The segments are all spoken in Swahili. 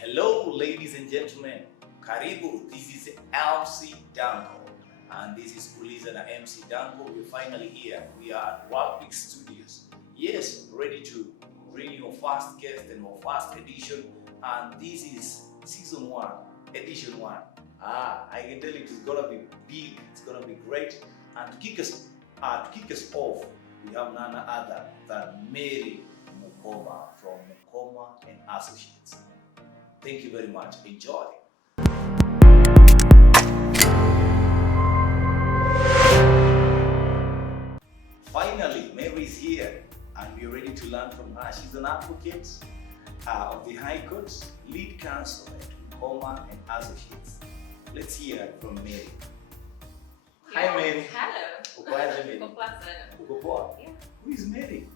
Hello, ladies and gentlemen. Karibu. This is MC DUNCO, and this is uliza na MC DUNCO. We're finally here. We are at WALTPIX Studios. Yes, ready to bring you our first guest and our first edition. And this is season 1, edition 1. I can tell you it's gonna be big. It's gonna be great. And to kick us off, we have none other than Mary MUKOMA from MUKOMA and Associates. Thank you very much. Enjoy. Finally, Mary is here and we're ready to learn from her. She's an advocate of the High Court, lead counsel at MUKOMA and Associates. Let's hear from Mary. Yeah. Hi, Mary. Hello. Mary. Uko poa? Yeah. Who is Mary?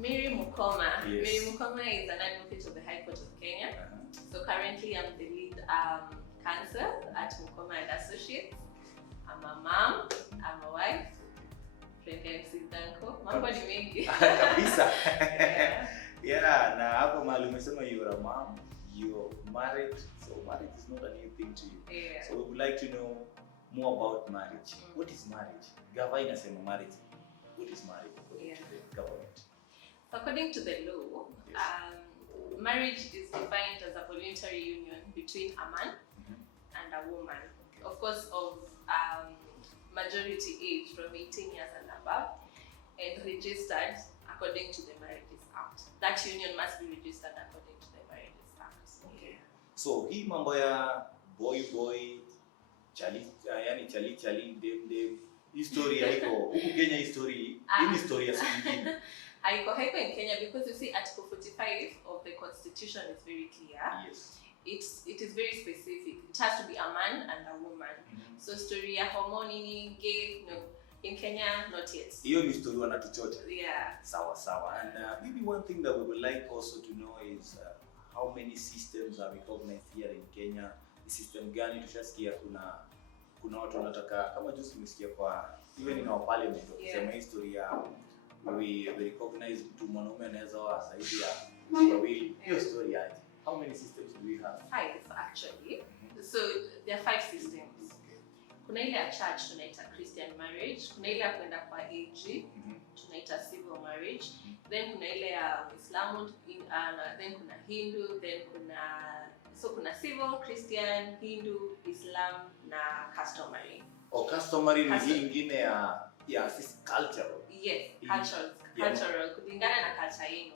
Mary MUKOMA. Yes. Mary MUKOMA is an advocate of the High Court of Kenya. So currently I'm the lead counsel at MUKOMA and Associates. I'm a mom, I'm a wife, friend MC DUNCO. Mambo ni mengi. Kabisa. Yeah. Yeah, na hapo mahali umesema you're a mom, you're married, so marriage is not a new thing to you. Yeah. So we would like to know more about marriage. What is marriage? Gava inasema marriage. What is marriage according to the government? According to the law, Yes. marriage is defined as a voluntary union between a man and a woman. Of course, of majority age from 18 years and above, and registered according to the Marriages Act. That union must be registered according to the Marriages Act. Okay. So hii mambo ya boy, chali, dem, history haiko. Huku Kenya history, hii history ya swingine. Haiko in Kenya because you see Article 45 of the Constitution is very clear. Yes. It is very specific. It has to be a man and a woman. So story ya hormone, gay, no. In Kenya, not yet. Hiyo ni story wanatuchota. Yeah. Sawa. And maybe one thing that we would like also to know is how many systems are recognized here in Kenya. Ni system gani tushasikia kuna watu wanataka kama juzi tumesikia kwa even in our parliament wakisema history ya we recognize mtu mwanaume anaweza wa zaidi ya wawili. Hiyo story yake. How many systems do we have? 5 actually. So there are 5 systems. Kuna ile ya church tunaita Christian marriage, kuna ile ya kwenda kwa AG tunaita civil marriage, then kuna ile ya Islamu, then kuna Hindu, then kuna civil, Christian, Hindu, Islam na customary. Customary ni hii ingine ya cultural. Yes, cultural kulingana na culture yenu.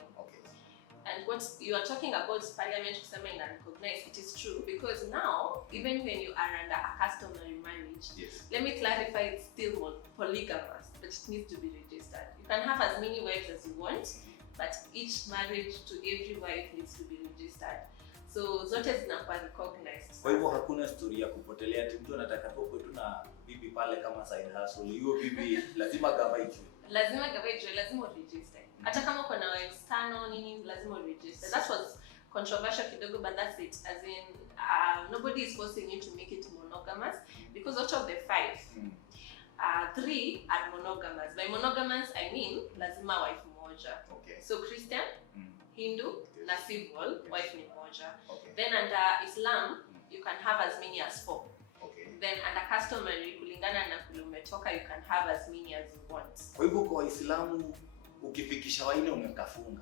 And what you are talking about parliament kusema ina recognize, it is true because now even when you are under a customary marriage, let me clarify, it's still polygamous, but it needs to be registered. You can have as many wives as you want, but each marriage to every wife needs to be registered. So zote zinakuwa recognized. Kwa hivyo hakuna story ya kupotelea ati mtu anataka tu kwetu na bibi pale kama side hustle. Hiyo bibi lazima gavaichwe. Lazima register. Hata kama uko na wives 5 nini lazima register. That was controversial kidogo, but that's it. As in nobody is forcing you to make it monogamous because out of the 5 3 are monogamous. By monogamous I mean lazima wife moja. So Christian, Hindu na civil wife ni moja. Then under Islam you can have as many as 4. Then under customary kulingana na kule umetoka you can have as many as you want. Kwa hivyo kwa Waislamu ukifikisha waine umekafunga.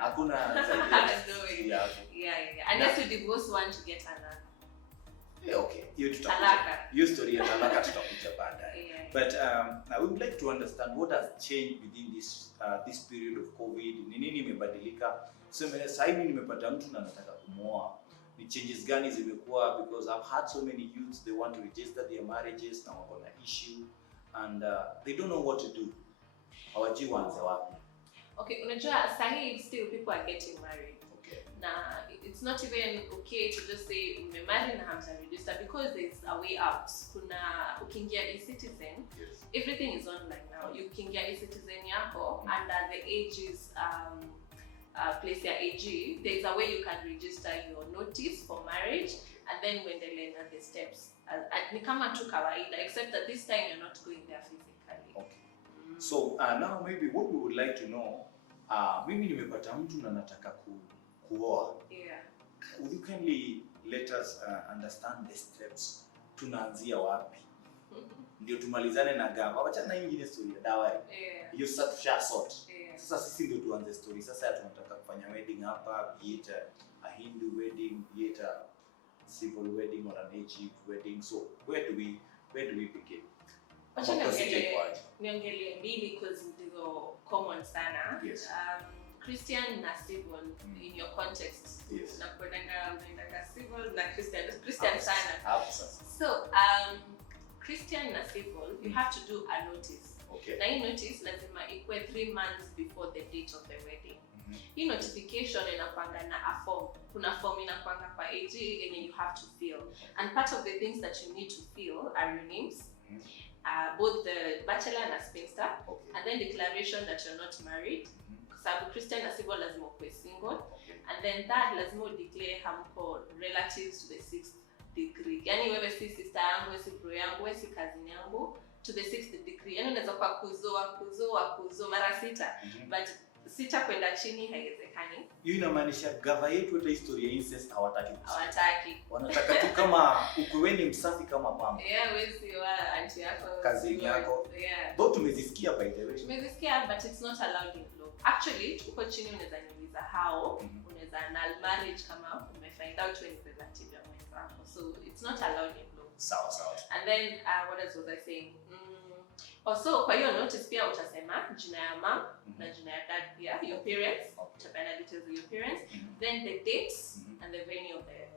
Hakuna zaidi. Yeah. Unless you divorce one to get another. Yeah, okay. Hiyo tutakuja. Hiyo story ya talaka tutakuja baadaye. But I would like to understand what has changed within this period of COVID. Ni nini imebadilika? Sasa hivi nimepata mtu na nataka kumuoa. Ni changes gani zimekuwa because I've had so many youths they want to register their marriages na wako na issue and they don't know what to do. Hawajui waanze wapi. Okay, unajua sahi still people are getting married. Na it's not even okay to just say umemarry na hamta register because there's a way out. Kuna ukiingia e-citizen, everything is online now. You ukiingia e-citizen yako under the ages place ya AG, there's a way you can register your notice for marriage and then uendelee na the steps. Ni kama tu kawaida except that this time you're not going there physically. So now maybe what we would like to know, mimi nimepata mtu na nataka kuoa. Would you kindly let us understand the steps? Tunaanzia wapi? Ndio tumalizane na gava. Wacha na ingine story ya dawa. Hiyo sasa tusha sort. Sasa sisi ndio tuanze story. Sasa tunataka kufanya wedding hapa, be it a Hindu wedding, be it a civil wedding or an Egypt wedding. So where do we begin? Wacha niongele mbili because ndizo common sana. Yes. Christian na civil in your context. Yes. Na kuendanga civil na Christian sana. Absolutely. So Christian na civil, you have to do a notice. Okay. Na hii notice lazima ikuwe 3 months before the date of the wedding. Hii notification inakwanga na a form. Kuna form inakwanga kwa AG and you have to fill. And part of the things that you need to fill are your names, both the bachelor and spinster, and then declaration that you're not married. Sababu Christian na civil lazima ukuwe single. And then that lazima declare hamko relatives to the 6th degree. Yani wewe si sister yangu, wewe si bro yangu, wewe si cousin yangu to the 6th degree. Yani unaweza kwa kuzoa mara 6. But 6 kwenda chini haiwezekani. Hiyo inamaanisha gava yetu hata historia incest hawataki. Wanataka tu kama ukuweni msafi kama mama. Wewe si wa auntie yako, cousin yako. Though tumezisikia by the way. Tumezisikia but it's not allowed in law. Actually, tuko chini unaweza niuliza how unaweza annul marriage kama umefind out when it's relative ya mwenzako. So it's not allowed in law. Sawa. And then what else was I saying? Also kwa hiyo notice pia utasema jina ya mom na jina ya dad pia, your parents, utapana details of your parents, then the dates and the venue of the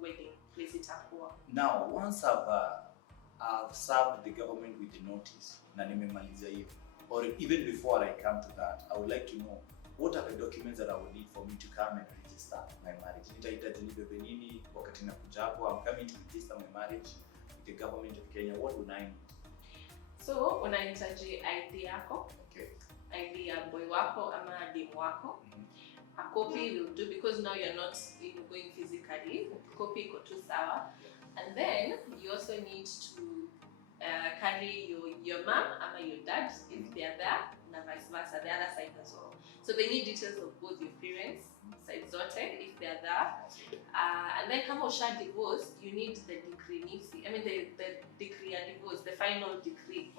wedding place itakuwa. Now once I've served the government with the notice na nimemaliza hiyo, or even before I come to that, I would like to know what are the documents that I would need for me to come and register my marriage. Nitahitaji nibebe nini wakati nakuja hapo? I'm coming to register my marriage with the government of Kenya. What would I need? So unahitaji ID yako. ID ya boy wako ama dem wako. A copy will do because now you're not going physically. Copy iko tu sawa. And then you also need to carry your mom ama your dad if they are there, na vice versa, the other side as well. So they need details of both your parents, side zote, if they are there. And then kama usha divorce, you need the decree nisi. I mean the decree ya divorce, the final decree.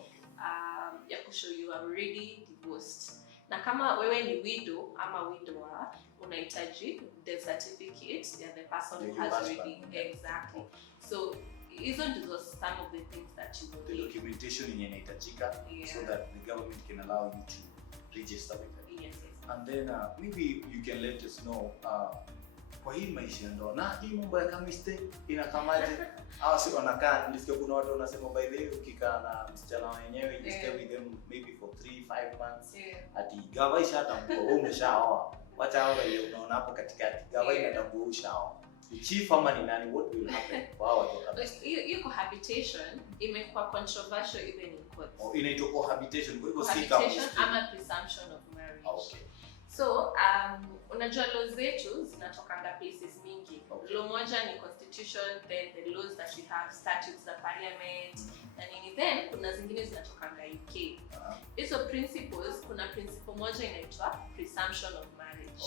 Ya kushow you are already divorced. Na kama wewe ni widow ama widower, unahitaji the certificate ya the person who has already. Exactly. So hizo ndizo some of the things that you will need. The documentation inahitajika so that the government can allow you to register with them. Yes. And then maybe you can let us know kwa hii maisha ndo na hii mambo ya kamiste inakamaje? Si wanakaa, nilisikia kuna watu wanasema by the way ukikaa na msichana wenyewe you stay with them maybe for 3-5 months. Ati gava ishatambua wewe umeshaoa. Wacha hao ile unaona hapo katikati. Gava inatambua ushaoa. Chief ama ni nani, what will happen? Hiyo cohabitation imekuwa controversial even in court. Inaitwa cohabitation, kwa hivyo si cohabitation ama presumption of marriage. So unajua laws zetu zinatokanga places mingi. Law moja ni constitution, then the laws that we have, statutes za parliament, na nini, then kuna zingine zinatokanga UK. Hizo principles, kuna principle moja inaitwa presumption of marriage.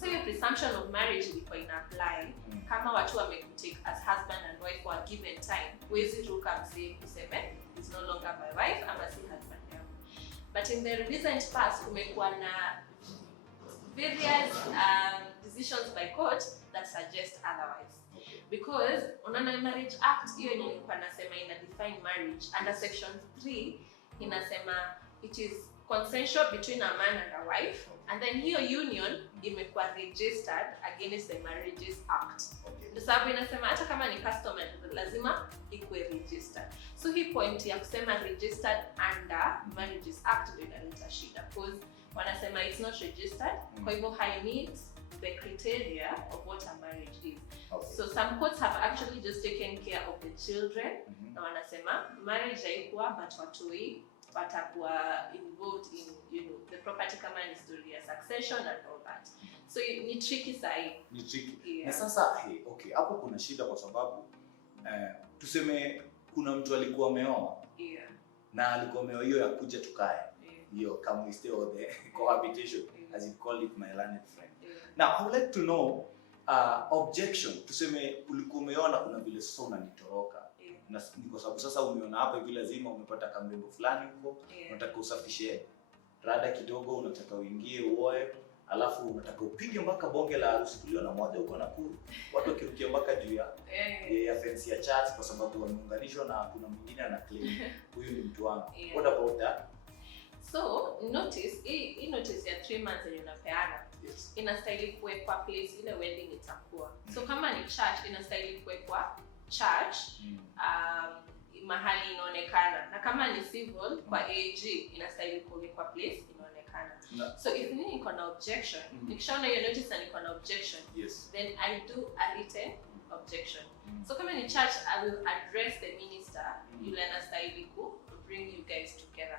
So your presumption of marriage ilikuwa ina-apply kama watu wamekutake as husband and wife for a given time. Huwezi ruka msee kuseme is no longer my wife ama si husband yangu. But in the recent past kumekuwa na various decisions by court that suggest otherwise. Because unaona Marriage Act hiyo ilikuwa nasema ina define marriage under section 3 inasema it is consensual between a man and a wife, and then hiyo union imekuwa registered against the Marriages Act. Ndio sababu inasema hata kama ni customary lazima ikuwe registered. So hii point ya kusema registered under Marriages Act ndio inaleta shida because wanasema it's not registered, kwa hivyo hai meets the criteria of what a marriage is. So some courts have actually just taken care of the children na wanasema marriage haikuwa but watoi watakuwa involved in the property kama ni story ya succession and all that. So ni tricky sahi. Ni tricky. Na sasa hapo kuna shida kwa sababu tuseme kuna mtu alikuwa ameoa. Na alikuwa ameoa hiyo ya kuja tukae. Hiyo kama we stay or the cohabitation as you call it, my learned friend. Now I would like to know Objection, tuseme ulikuwa umeona kuna vile sasa unanitoroka. Na ni kwa sababu sasa umeona hapa hivi lazima umepata kamrembo fulani huko, unataka usafishe rada kidogo, unataka uingie uoe, alafu unataka upige mpaka bonge la harusi. Tuliona moja huko Nakuru, watu wakirukia mpaka juu ya fence ya church kwa sababu wameunganishwa na kuna mwingine ana claim huyu ni mtu wangu. What about that? So notice hii notice ya 3 months yenye unapeana inastahili kuwekwa place ile wedding itakuwa. So kama ni church inastahili kuwekwa church mahali inaonekana, na kama ni civil kwa AG inastahili kuwekwa place inaonekana. So if niko na objection, nikishaona hiyo notice na niko na objection, then I do a written objection. So kama ni church, I will address the minister, yule anastahili ku bring you guys together,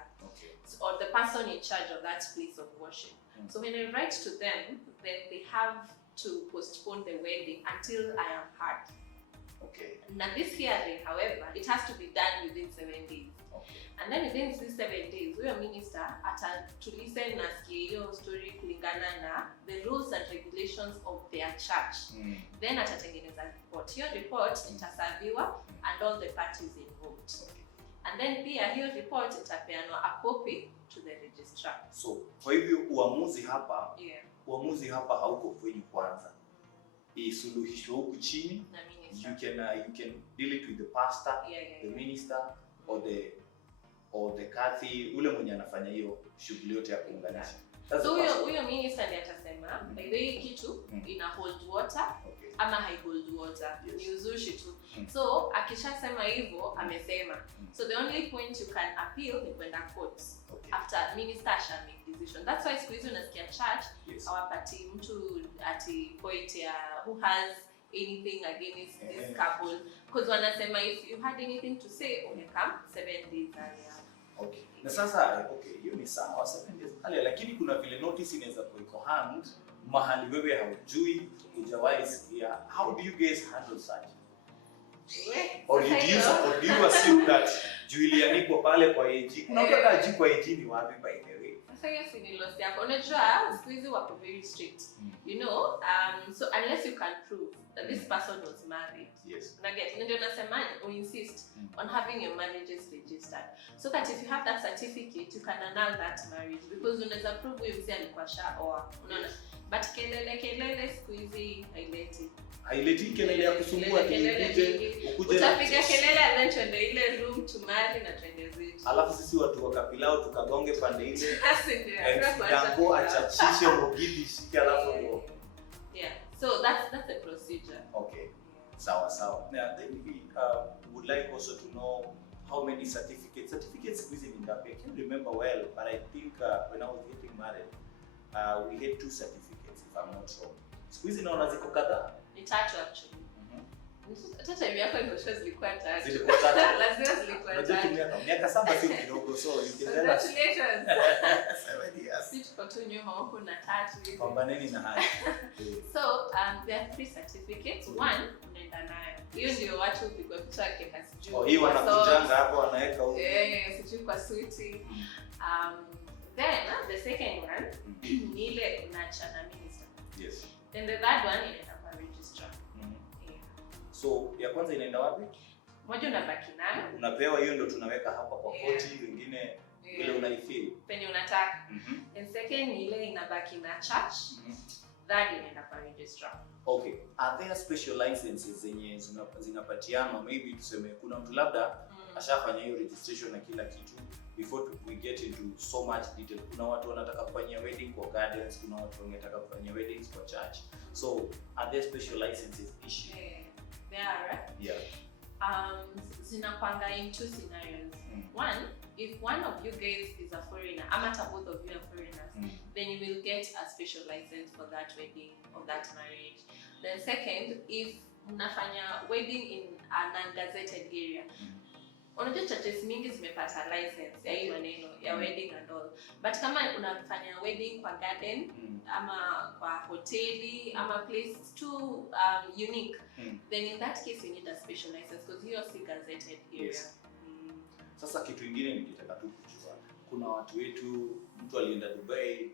so, or the person in charge of that place of worship. So when I write to them, then they have to postpone the wedding until I am heard. Now this hearing, however, it has to be done within 7 days. And then within these 7 days, we are minister to listen na hiyo story kulingana na the rules and regulations of their church. Then atatengeneza report. Hiyo report itasaviwa and all the parties involved. And then pia hiyo report itapeanwa a copy to the registrar. So kwa hivyo uamuzi hapa hauko kwenye kwanza. Isuluhishwe huku chini. You can deal it with the pastor, the minister, or the Kathy, ule mwenye anafanya hiyo shughuli yote ya kuunganisha. So huyo minister ndiye atasema by the way kitu ina hold water ama hai hold water. Ni uzushi tu. So akishasema hivyo amesema. So the only point you can appeal ni kwenda court after minister shall make decision. That's why siku hizi unasikia church hawapati mtu ati point ya who has anything against this couple, because wanasema if you had anything to say come 7 days earlier. Na sasa hiyo ni sawa 7 days earlier, lakini kuna vile notice inaweza kuiko hand mahali wewe haujui, hujawahi sikia. How do you guys handle such? Or do you assume that Julian iko pale kwa AG? Kuna mtu kaji kwa AG ni wapi by the way? Sasa hiyo si ni loss yako. Unajua siku hizi wako very strict. You know, so unless you can prove that this person was married. Ndio nasema insist on having your marriages registered. So that if you have that certificate, you can annul that marriage because unaweza prove huyo mzee alikuwa shaoa. Unaona? But kelele siku hizi haileti kelele ya kusumbua ukuje utapiga kelele and then twende ile room to marry na twende zetu. Alafu sisi watu wakapilao tukagonge pande ile. DUNCO achachishe mogidi shike alafu ndio. So that's the procedure. Sawa. Now then we would like also to know how many certificates within ngapi. I can't remember well, but I think when I was getting married we had 2 certificates if I'm not wrong. Squeeze naona ziko kadhaa. Ni 3 actually. Hata time yako iko shows zilikuwa 3. Zilikuwa 3. Lazima zilikuwa 3. Miaka 7 sio kidogo, so you can tell us. Congratulations. 7 years. Sisi tuko tu nyuma huko na 3 hivi. Pambaneni na haya. So there are 3 certificates. One unaenda nayo. Hiyo ndio watu upigwa picha yake kasi juu. Hii wanakujanga hapo wanaweka huko. Sijui kwa suiti. Then the second one ni ile unaachana minister. Then the third one inaenda kwa registrar. So ya kwanza inaenda wapi? Moja unabaki nayo. Unapewa hiyo ndio tunaweka hapa kwa koti, wengine ile unaifeel. Penye unataka. And second ni ile inabaki na church. That inaenda kwa registrar. Are there special licenses zenye zinapatiana? Maybe tuseme kuna mtu labda ashafanya hiyo registration na kila kitu. Before we get into so much detail, kuna watu wanataka kufanya wedding kwa gardens, kuna watu wanataka kufanya weddings kwa church. So are there special licenses issued? There are. Zinakwanga in 2 scenarios. One, if one of you guys is a foreigner, ama both of you are foreigners, then you will get a special license for that wedding or that marriage. Then second, if mnafanya wedding in a non-gazetted area, unajua churches mingi zimepata license ya hii maneno ya wedding and all. But kama unafanya wedding kwa garden ama kwa hoteli ama place too unique, then in that case you need a special license because hiyo si gazetted area. Sasa kitu kingine nikitaka tu kujua, kuna watu wetu, mtu alienda Dubai,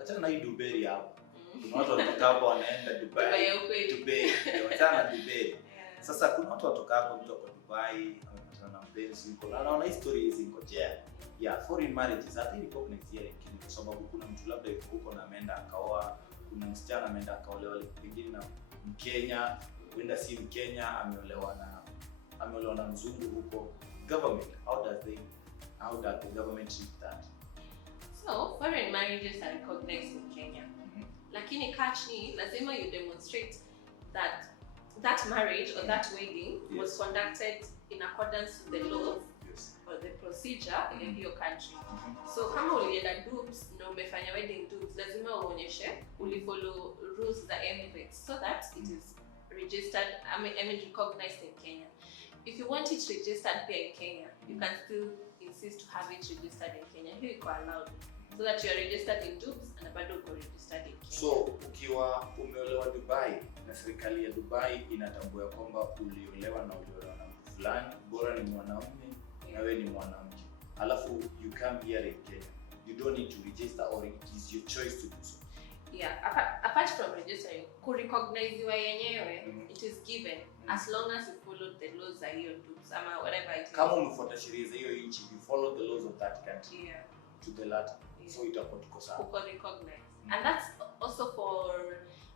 achana na hii Dubai hapo. Kuna watu wanatoka hapo wanaenda Dubai. Dubai. Wanataka Dubai. Sasa kuna watu watoka hapo mtu kwa Dubai, amepatana na mpenzi yuko. Anaona history hizi ngojea. Yeah, foreign marriages I think iko connect here lakini kwa sababu kuna mtu labda yuko huko na ameenda akaoa, kuna msichana ameenda akaolewa pengine na Mkenya, kwenda si Mkenya ameolewa na mzungu huko. Government, how does the government treat that? So, foreign marriages are recognized in Kenya. Lakini catch ni lazima you demonstrate that marriage or that wedding was conducted in accordance with the laws or the procedure in your country. So kama ulienda dupes na umefanya wedding dupes, lazima uonyeshe ulifollow rules za Emirates so that it is registered, I mean recognized in Kenya. If you want it registered here in Kenya, you can still insist to have it registered in Kenya. Here you are allowed. So that you are registered in dupes and bado uko registered in Kenya. So ukiwa umeolewa Dubai na serikali ya Dubai inatambua kwamba uliolewa na mtu fulani, bora ni mwanamume na wewe ni mwanamke. Alafu you come here in Kenya. You don't need to register or it is your choice to do so. Yeah, apart from registering, ku-recognize yenyewe, it is given as long as you follow the laws za hiyo dupes ama whatever it is. Kama umefuata sheria za hiyo nchi, you follow the laws of that country to the letter. So itakuwa tuko sawa. Uko recognized. And that's also for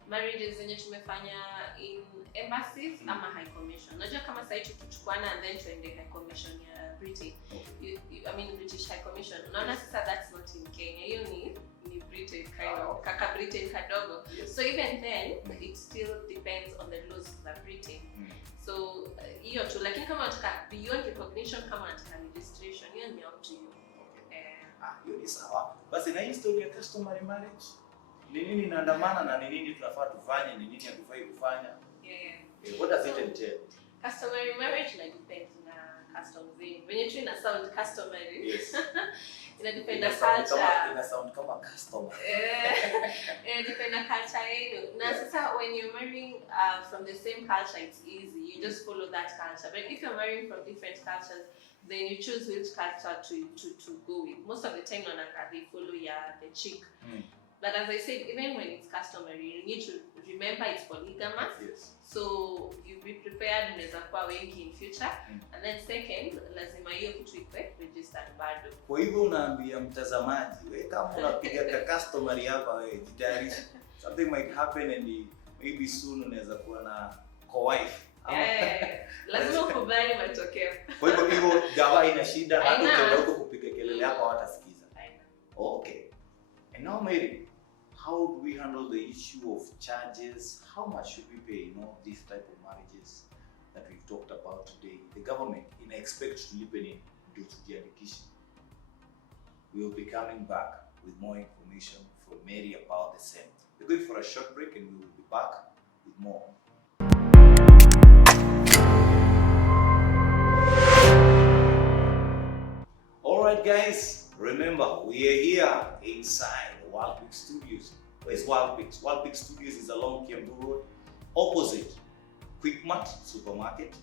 marriages zenye tumefanya in embassies ama high commission. Unajua kama sasa tukichukuana and then tuende high commission ya Britain. I mean British high commission. Unaona sasa that's not in Kenya. Hiyo ni Britain kind of kaka Britain kadogo. So even then it still depends on the laws of Britain. So hiyo tu, lakini kama unataka beyond recognition, kama unataka registration, hiyo ni up to you. Hiyo ni sawa. Basi na history ya customary marriage, ni nini inaandamana na ni nini tunafaa tufanye, ni nini hatufai kufanya? What does it entail? Customary marriage like depends na customs zenu. When you train a sound customary. Yes. Ina depend na culture. Ina sound kama customer. Ina depend na culture yenu. Na sasa when you're marrying from the same culture, it's easy. You just follow that culture. But if you're marrying from different cultures, then you choose which culture to go with. Most of the time, they follow the chick. But as I said, even when it's customary, you need to remember it's polygamous. Yes. So you be prepared unaweza kuwa wengi in future. And then second, lazima hiyo kitu ikuwe registered bado. Kwa hivyo unaambia mtazamaji, wewe kama unapiga ka customary hapa wewe jitayarishe. Something might happen and maybe soon unaweza kuwa na co-wife. Lazima ukubali matokeo. Kwa hivyo dawa ina shida hata ukienda huko kupiga kelele hapa hawatasikiza. Okay. And now Mary, how do we handle the issue of charges? How much should we pay, these type of marriages that we've talked about today? The government expects to live in due to the education. We will be coming back with more information from Mary about the same. We're going for a short break and we will be back with more. Alright guys, remember we are here inside WALTPIX Studios. Where's WALTPIX? WALTPIX Studios is along Kiambu Road, opposite Quickmart Supermarket,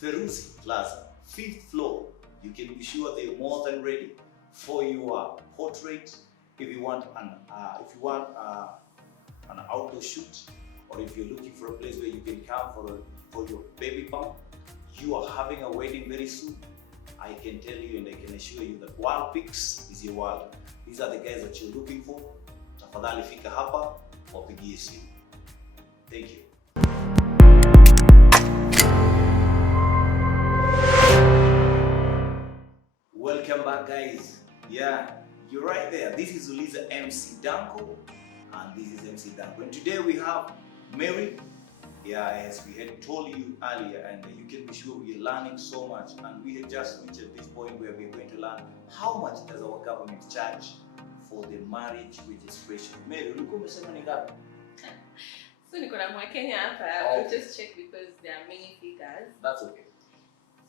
Feruzi Plaza, 5th floor. You can be sure they're more than ready for your portrait. If you want an outdoor shoot, or if you're looking for a place where you can come for your baby bump, you are having a wedding very soon. I can tell you and I can assure you that WALTPIX is your wallet. These are the guys that you're looking for. Tafadhali fika hapa, wapigie simu. Thank you. Welcome back guys. Yeah, you're right there. This is Uliza MC DUNCO and this is MC DUNCO. And today we have Mary. Yeah, as we had told you earlier, and you can be sure we are learning so much, and we have just reached at this point where we are going to learn how much does our government charge for the marriage registration. Mary, ulikuwa umesema ni ngapi? So niko na Kenya hapa. We'll just check because there are many figures. That's okay.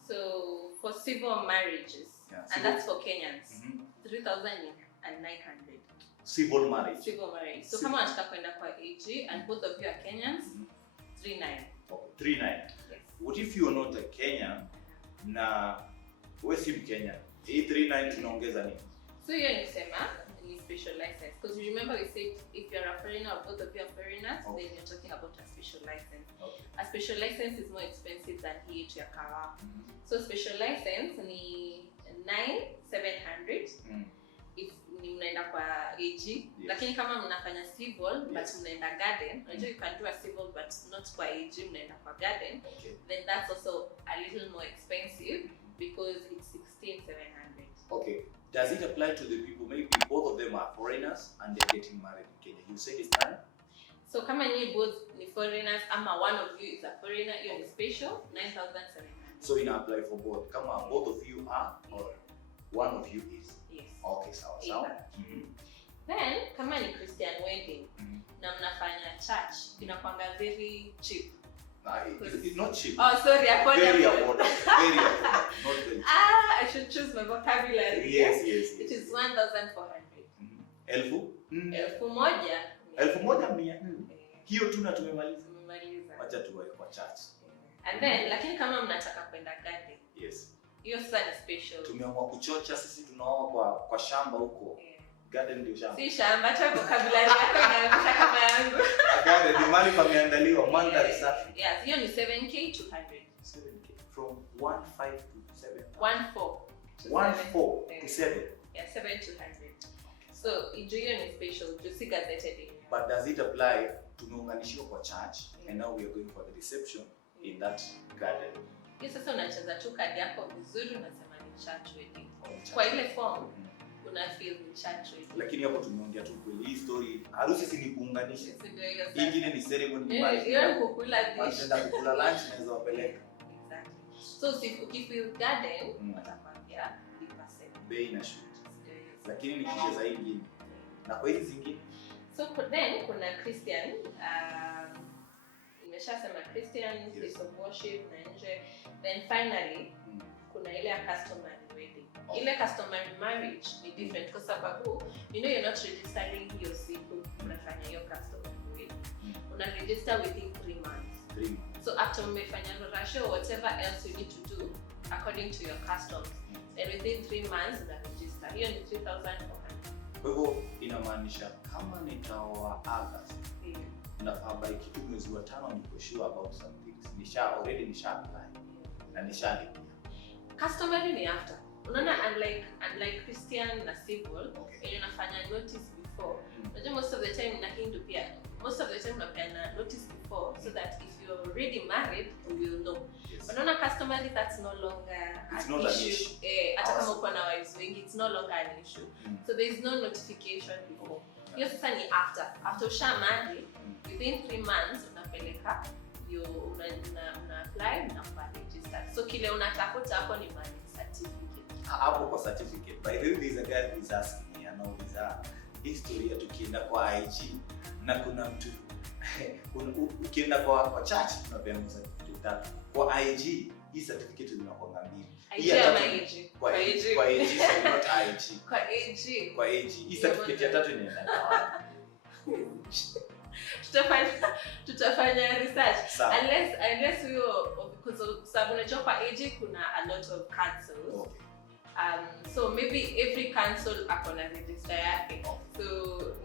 So for civil marriages, and that's for Kenyans, 3,900. Civil marriage. Civil marriage. So kama unataka kwenda kwa AG and both of you are Kenyans, 3,900. Okay, 3,900. Yes. What if you are not a Kenyan na wewe si Mkenya? Hii 3,900 tunaongeza nini? So hiyo nisema ni special license. Because remember we said if you're a foreigner or both of you are foreigners, Okay. then you're talking about a special license. Okay. A special license is more expensive than hii yetu ya kawa. So special license ni 9,700 if ni mnaenda kwa AG. Yes. Lakini kama mnafanya civil but mnaenda garden, unajua you can do a civil but not kwa AG, mnaenda kwa garden, Okay. then that's also a little more expensive because it's 16,700. Okay. Does it apply to the people, maybe both of them are foreigners and they're getting married in Kenya? You said it's time? So kama ni both ni foreigners ama one of you is a foreigner, you're in special 9,700. So it apply for both. Come on, both of you are or one of you is? Yes. Okay, sawa. Then kama ni Christian wedding na mnafanya church, inakuanga very cheap. It's not cheap. Oh, sorry, Very affordable. affordable. Very affordable. Not very cheap. I should choose my vocabulary. Yes. It is 1,400. Elfu? Elfu moja. Elfu moja mia. Hiyo tu na tumemaliza. Tumemaliza. Wacha tuwe kwa church. And then lakini kama mnataka kwenda garden. Yes. Hiyo sasa ni special. Tumeamua kuchocha, sisi tunaoa kwa shamba huko. Garden ndio shamba. Si shamba, hata vocabulary yako inaonyesha kama yangu. Garden ni mahali pameandaliwa, mandhari safi. Yes, hiyo ni 7K 200. 7K from 1.5 to 7. 1.4 to 7. Yeah, 7,200. So hiyo ni special, just gazetted in. But does it apply tumeunganishiwa kwa church and now we are going for the reception in that garden? Hiyo sasa unacheza tu kadi yako vizuri, unasema ni church wedding. Kwa ile form una feel ni church wedding. Lakini hapo tumeongea tu kweli, hii story harusi si ni kuunganisha. Ndio hiyo sasa. Ingine ni ceremony mbali. Hiyo ni kukula dish. Tunaenda kukula lunch naweza wapeleka. Exactly. So ukifeel garden watakwambia lipa 7. Bei na shoot. Lakini ni kisha zaidi na kwa hizi zingine. So then kuna Christian, nimeshasema Christian, place of worship na nje. Then finally kuna ile customary wedding. Ile customary marriage ni different kwa sababu you're not registering hiyo siku unafanya hiyo customary wedding. Una register within 3 months. 3 months. So after umefanya rasho whatever else you need to do according to your customs, and within 3 months una register. Hiyo ni 3,400. Kwa hivyo inamaanisha kama nitaoa August, nafaa by kitu mwezi wa 5 niko sure about some things. Nisha apply na nishalipia. Customary ni after. Unaona unlike Christian na civil, yenye unafanya notice before. Unajua most of the time na Hindu pia. Most of the time unapeana notice before so that if you're already married, you will know. Yes. Unaona customary that's no longer it's an not issue. An issue. Hata kama uko na wives wengi, it's no longer an issue. So there is no notification before. Hiyo sasa ni after. After usha marry, within 3 months unapeleka una apply na register. So kile unatafuta hapo ni marriage certificate. Hapo kwa certificate. By the way, there is a guy who is asking me, anauliza historia tukienda kwa IG na kuna mtu ukienda kwa church tunapeana certificate tatu. Kwa IG hii certificate zinakuwa mbili. Kwa AG, so not IG. Kwa AG. Hii certificate ya tatu inaenda kwa wapi? tutafanya research unless huyo because sababu unajua kwa AG kuna a lot of councils. Okay. So maybe every council akona register yake. So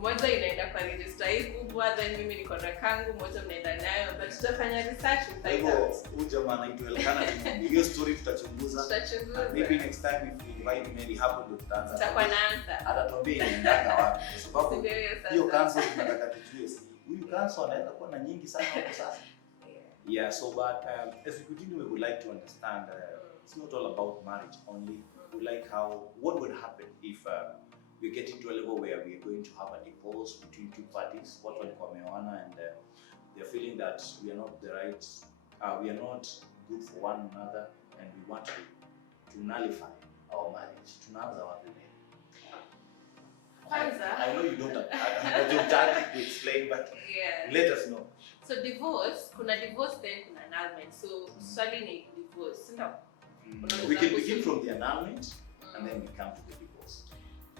moja inaenda kwa register hii kubwa, then mimi niko na kangu, moja mnaenda nayo, but tutafanya research hivyo. Huyu jamaa anaitwa ELKANA, hiyo story tutachunguza. Maybe next time if we invite Mary hapo ndio tutaanza. Tutakuwa na answer. Atatuambia inaenda wapi kwa sababu hiyo council tunataka tujue si huyu council anaweza kuwa na nyingi sana hapo sasa. Yeah, so but as we continue, we would like to understand it's not all about marriage only. We like what would happen if we get into a level where we are going to have a divorce between two parties. What will come and they're feeling that we are not we are not good for one another, and we want to nullify our marriage. Tunaanza wapi? I know you don't have to explain, but let us know. So divorce, kuna divorce then kuna annulment. So swali ni divorce, no? We can begin from the annulment and then we come to the divorce.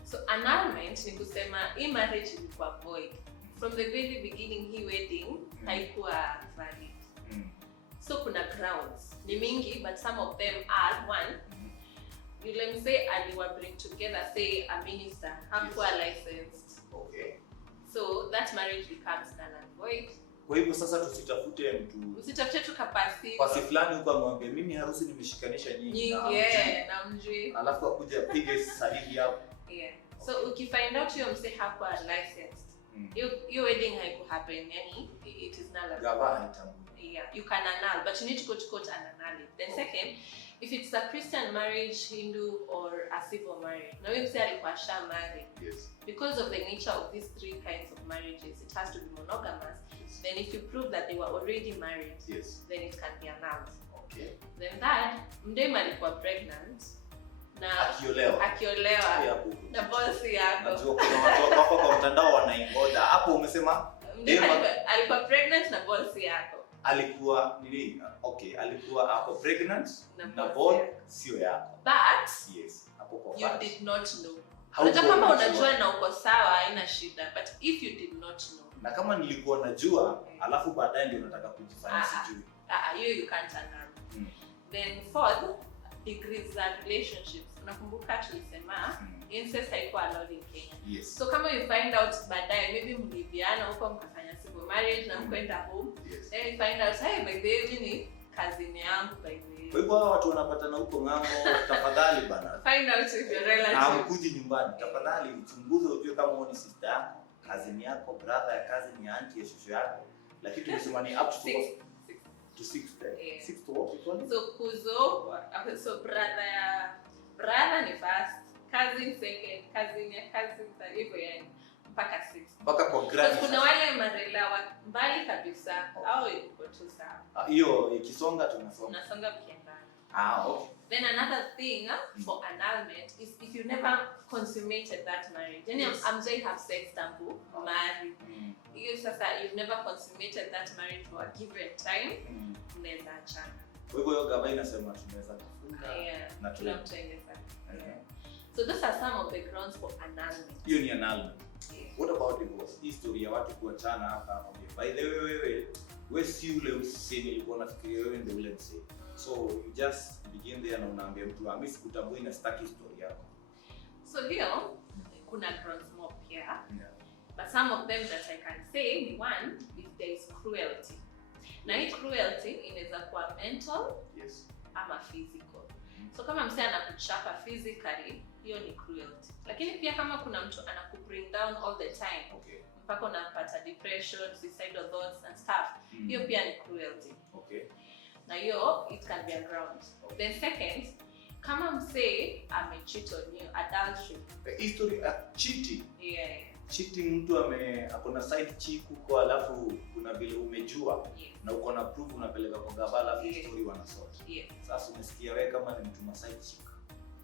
So annulment ni kusema hii marriage ilikuwa void. From the very beginning hii wedding haikuwa valid. So kuna grounds. Ni mingi but some of them are one, let me say aliwa bring together, say a minister, hakuwa licensed. Okay. So that marriage becomes null and void. Kwa hivyo sasa tusitafute mtu. Usitafute tu kapasi. Pasi fulani huko amwambie mimi harusi nimeshikanisha nyingi. Na mjui. Alafu akuje apige sahihi hapo. Yeah. So ukifind out your mse hakuwa licensed. Your wedding haiku happen, yani it is null and void. Yeah, you can annul, but you need to go to court and annul it. Then second, if it's a Christian marriage, Hindu, or a civil marriage, now if say alikuwa married, yes, because of the nature of these three kinds of marriages, it has to be monogamous. Yes. Then if you prove that they were already married, yes, then it can be annulled. Okay. Then that, mdema alikuwa pregnant, na akiolewa na boss yako. Najua kuna watu wako kwa mtandao wanaingoja. Hapo umesema alikuwa pregnant na boss yako. Alikuwa nini? Okay, alikuwa ako pregnant na boss sio yako. But yes, hapo kwa you did not know. Hata kama unajua na uko sawa haina shida, but if you did not know. Na kama nilikuwa najua, alafu baadaye ndio nataka kujifanya sijui. You can't annul. Then fourth, degrees za relationships. Unakumbuka tulisema incest haikuwa allowed in Kenya. Yes. So kama you find out baadaye maybe mliviana huko mkafanya civil marriage na mkwenda home, yes, then you find out hey by the way ni cousin yangu by the way. Kwa hivyo watu wanapatana huko ng'ambo, tafadhali bana. Find out if your relative. Na mkuji nyumbani, tafadhali uchunguze ujue kama wewe ni sister yako, cousin yako, brother ya cousin ya auntie ya shosho yako. Lakini tumesema ni up to 6 yeah. 6 to what? So kuzo, so brother ni first, cousin second, cousin ya cousin third, hivyo yani mpaka 6. Mpaka kwa grand. Kuna wale marela wa mbali kabisa au iko tu sawa. Hiyo ikisonga tunasonga. Unasonga kienda. Okay. Then another thing for annulment is if you never consummated that marriage. Then yes, I'm saying have sex tambu, marry. You sasa you've never consummated that marriage for a given time. Unaweza achana. Kwa hivyo gava inasema tunaweza kufunga na tunaendeleza. So those are some of the grounds for annulment. Hiyo ni annulment. What about divorce? History ya watu kuachana hapa. By the way, wewe si ule usiseme ilikuwa nafikiria wewe ndio ule msee. So you just begin there na unaambia mtu mimi sikutambui na sitaki story yako. So here kuna grounds more pia. But some of them that I can say, one, if there is cruelty. Na hii cruelty inaweza kuwa mental, yes, ama physical. So kama msee anakuchapa physically, hiyo ni cruelty. Lakini pia kama kuna mtu anakubring down all the time, okay, mpaka unapata depression, suicidal thoughts and stuff, hiyo pia ni cruelty. Okay. Na hiyo it can be a ground. Then second, kama msee amecheat on you, adultery. The history cheating. Yeah. Cheating, mtu akona side chick huko, alafu kuna vile umejua, yes, na uko na proof unapeleka kwa gabala, alafu history wanasort. Yes. Sasa umesikia wewe kama ni mtu na side chick,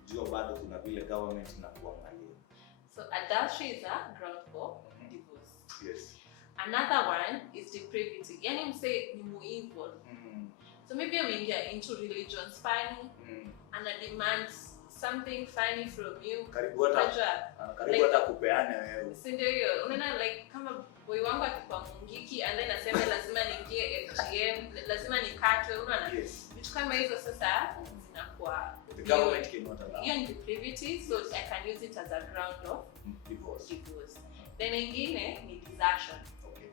jua bado kuna vile government inakuangalia. So adultery is a ground for divorce. Yes. Another one is depravity. Yani msee ni muevil. So maybe ameingia into religions funny and a demands something funny from you. Karibu hata kupeana wewe. Si ndio hiyo? Unaona like kama boy wangu akikuwa mungiki and then aseme lazima niingie FGM, lazima nikatwe, unaona? Yes. Vitu kama hizo sasa zinakuwa the government cannot allow. Hiyo ni depravity, so I can use it as a ground of divorce. Then ingine ni desertion. Okay.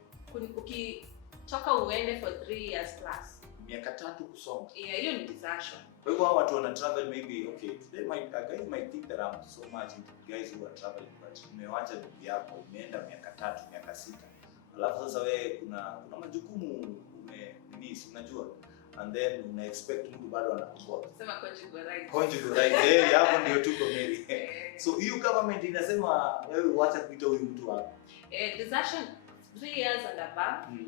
Ukitoka uende for 3 years plus. Miaka 3 kusonga. Yeah, hiyo ni desertion. Kwa hivyo watu wana travel maybe, okay, today guys might think that I'm so much into guys who are traveling, but umewacha bibi yako, umeenda miaka 3, miaka 6. Alafu sasa wewe kuna majukumu unajua, and then una expect mtu bado anakuwa. Sema conjugal rights. Conjugal rights, hapo ndio tuko maybe. So hiyo government inasema wewe uacha kuita huyu mtu wako. Desertion 3 years and above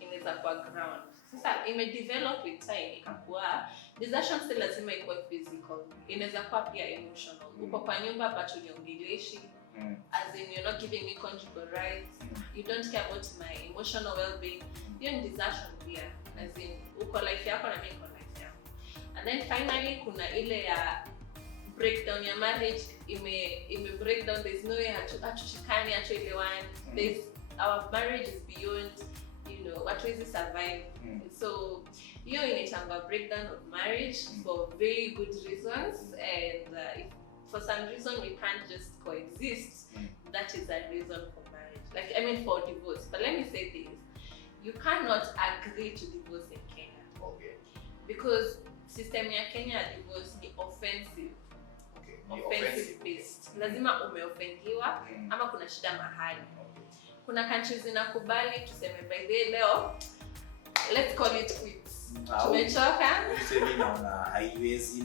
inaweza kuwa ground. Sasa imedevelop with time ikakuwa desertion si lazima ikuwe physical, inaweza kuwa pia emotional. Uko kwa nyumba but uniongeleshi, as in you're not giving me conjugal rights, you don't care about my emotional well-being. Hiyo ni desertion pia, as in uko life yako na mimi niko life yangu. And then finally kuna ile ya breakdown ya marriage, ime breakdown, there's no way hatushikani, hatuelewani, our marriage is beyond watu wezi survive. So hiyo inaitangwa breakdown of marriage for very good reasons, and if for some reason we can't just coexist, that is a reason for marriage. Like, I mean, for divorce. But let me say this: you cannot agree to divorce in Kenya. Okay. Because system ya Kenya divorce ni offensive. Okay. Offensive based. Lazima umeoffendiwa ama kuna shida mahali. Kuna countries zinakubali tuseme by the leo, let's call it quits. Tumechoka. Usemi naona haiwezi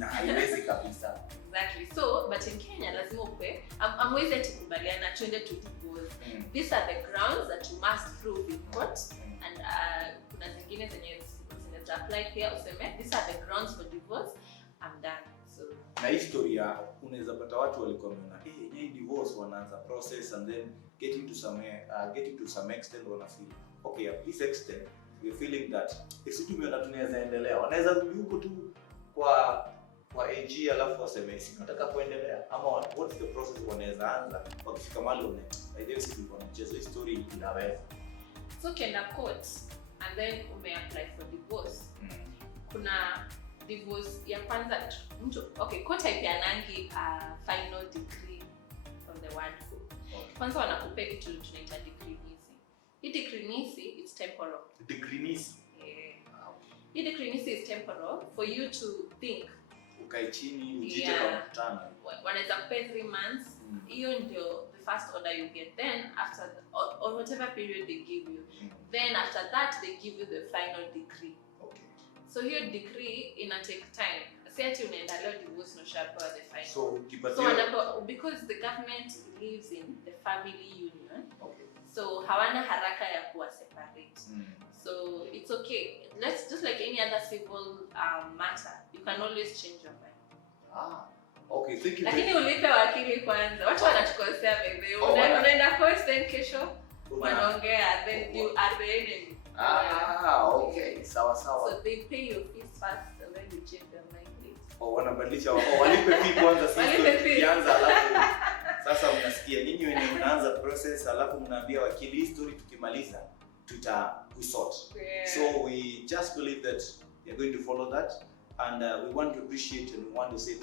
kabisa. Exactly. So, but in Kenya lazima ukwe amwezi atikubaliana tuende to divorce. These are the grounds that you must prove in court, and kuna zingine zenye apply here useme these are the grounds for divorce, I'm done. So na historia unaweza pata watu walikuwa wameona hii divorce, wanaanza process and then getting to some extent wana feel okay, at this extent we are feeling that sisi tumeona tunaweza endelea, wanaweza rudi huko tu kwa AG alafu waseme sisi tunataka kuendelea, ama what's the process wanaweza anza wakifika mahali one by the way sisi tuko na mchezo history inaweza. So kenda court and then apply for divorce. Kuna divorce ya kwanza mtu court haipeanangi final decree from the WANGECI. Kwanza wanakupa kitu tunaita decree nisi. Hii decree nisi it's temporal. Decree nisi? Yeah. Hii decree nisi is temporal for you to think. Ukae chini ujite kwa mkutano. Wanaweza kupa 3 months. Hiyo ndio the first order you get. Then after or whatever period they give you. Then after that they give you the final decree. Okay. So hiyo decree ina take time. Say ati unaenda leo divorce no shapewa the final. So because the government lives in the family union. Okay. So hawana haraka ya kuwa separate. So it's okay. Let's just like any other civil matter, you can always change your mind. Okay, thank you. Lakini ulipe wakili kwanza. Watu wanatukosea baby. Unaenda court then kesho wanaongea then you are the enemy. Okay. Sawa. So they pay your fees first and then you change their mind later. Wanabadilisha walipe fee kwanza, sisi tukianza alafu sasa mnasikia nyinyi wenyewe mnaanza process alafu mnaambia wakili history tukimaliza kusort. So we just believe that you're going to follow that, and we want to appreciate and we want to say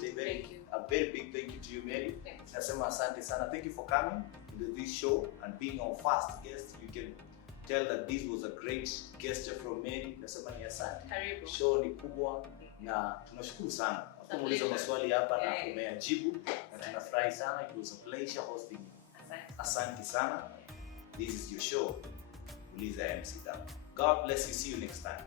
a very big thank you to you, Mary. Nasema asante sana. Thank you for coming to this show and being our first guest. You can tell that this was a great gesture from Mary. Nasema ni asante. Karibu. Show ni kubwa na tunashukuru sana. Kumuuliza maswali hapa na umeyajibu na tunafurahi sana. It was a pleasure hosting you. Asante sana. This is your show, Uliza MC DUNCO. God bless you. See you next time.